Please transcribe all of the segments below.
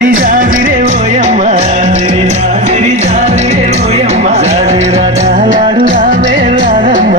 జాజిరే ఓయమ్మ జాజిరి జాజిరే ఓయమ్మ జాజిరా డాలాడు రావే రాదమ్మ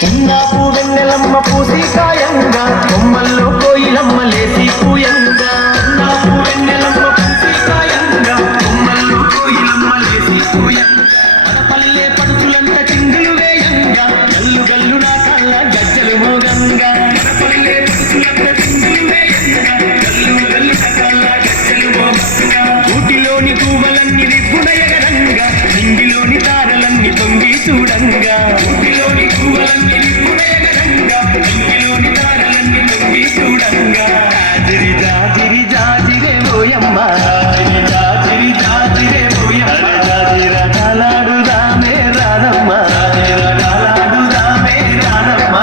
చిన్నాపు వెన్నెలమ్మ పూసి కాయంగా కొమ్మల్లో కోయిలమ్మ లేసి పూయంగా చిన్నాపు వెన్నెలమ్మ పూసి కాయంగా కొమ్మల్లో కోయిలమ్మ లేసి పూయంగా మన పల్లె పడుచులంత చిందులు వేయంగా గల్లు గల్లు నా కళ్ళ గజ్జలు మోగంగా మన పల్లె పడుచులంత చిందులు వేయంగా గల్లు గల్లు నా కళ్ళ గజ్జలు మోగంగా ఊటిలోని పూవలన్నీ రిప్పుడయగరంగా నింగిలోని తారలన్నీ తొంగి చూడంగా ఊటిలోని పూవలన్నీ రిప్పుడయగరంగా నింగిలోని తారలన్నీ తొంగి చూడంగా జాజిరి జాజిరి జాజిరే ఓయమ్మ జాజిరి జాజిరి జాజిరే ఓయమ్మ జాజిరా డాలాడుదామే రాదమ్మ జాజిరా డాలాడుదామే రాదమ్మ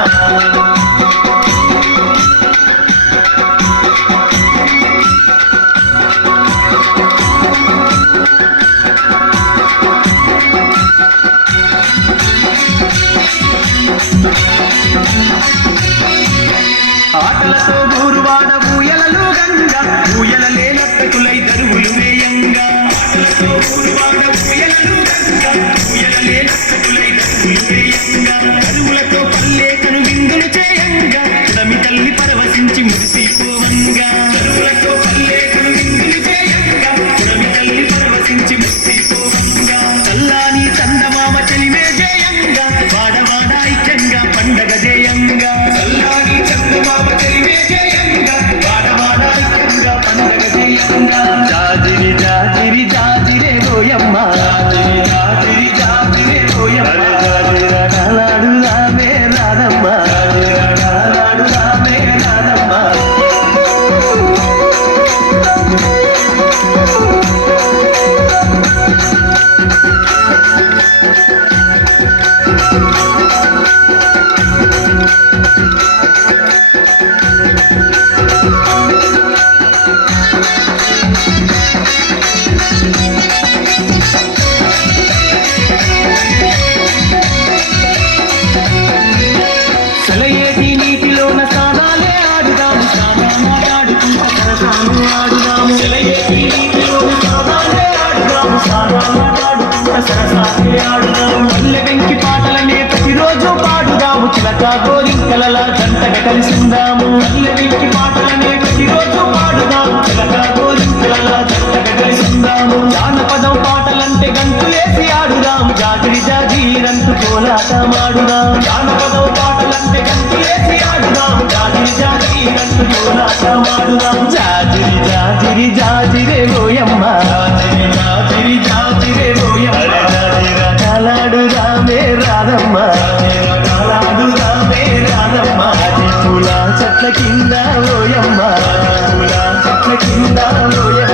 ఆటలతో ఊరువాడ ఊయలలు గంగా ఊయలలే నట్టకులై దరువులు వేయంగా ఆటలతో ఊరువాడ ఊయలలు గంగా ఊయలలే నట్టకులై దరువులు వేయంగా దరువులతో పల్లె కను విందులు చేయంగా కుడమి తల్లి పరవశించి మురిసిపోవంగా దరువులతో పల్లె కను విందులు చేయంగా కుడమి తల్లి పరవశించి మురిసిపోవంగా చల్లాని చందమామ చెలిమే చేయంగా వాడవాడ ఐక్యంగా పండగ చేయంగా చల్లాని చందమామ చెలిమే చేయంగా వాడవాడ ఐక్యంగా పండగ చేయంగా జాజిరి జాజిరి జాజిరే ఓయమ్మ జాజిరి జాజిరి జాజిరే ఓయమ్మ జాజిరా డాలాడుదామే రాదమ్మ జాజిరా డాలాడుదామే రాదమ్మ సెలయేటి నీటిలోన సానాలే ఆడుదాము సానాడుకుంటా సరసాలు ఆడుదాము సెలయేటి నీటిలోన సానాలే ఆడుదాము సానాడుకుంటా సరసాలే ఆడుదాము పల్లె వెంకి పాటలనే ప్రతిరోజు పాడుదాము చిలక గోరింకలలా జంటగా కలిసిందాము పల్లె వెంకి పాటలనే ప్రతిరోజు పాడుదాము చిలక గోరింకలలా జంటగా కలిసిందాము జానపదం పాటలంటే గంతులేసి ఆడుదాము జాజిరి జాజీరంటూ కోలాటమాడుదాం జానపదం పాటలంటే గంతులేసి ఆడుదాం జాజిరి జాజీరంటూ కోలాటమాడుదాం జాజిరి జాజిరి జాజిరే ఓయమ్మ జాజిరి జాజిరి జాజిరే ఓయమ్మ జాజిరా డాలాడుదామే రాదమ్మ జాజిరా డాలాడుదామే రాదమ్మ జాజి పూల చెట్ల కింద ఓయమ్మ జాజి పూల చెట్ల కింద ఓయమ్మ